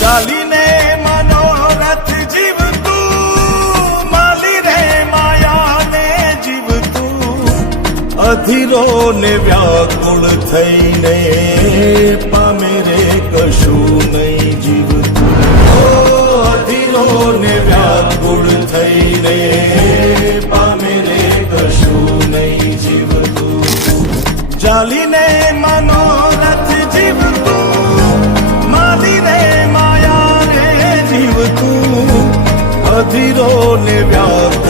ચાલીને મનોરથ જીવતું, માલી રે માયાને જીવતું, અધીરો ને વ્યાકુળ થઈને પામે રે કશું નહીં જીવતું. અધીરો ને વ્યાકુળ થઈને પામે રે કશું નહીં જીવતું. ચાલીને મનોરથ જીવતું, માલી રે અધીરો ને વ્યાપ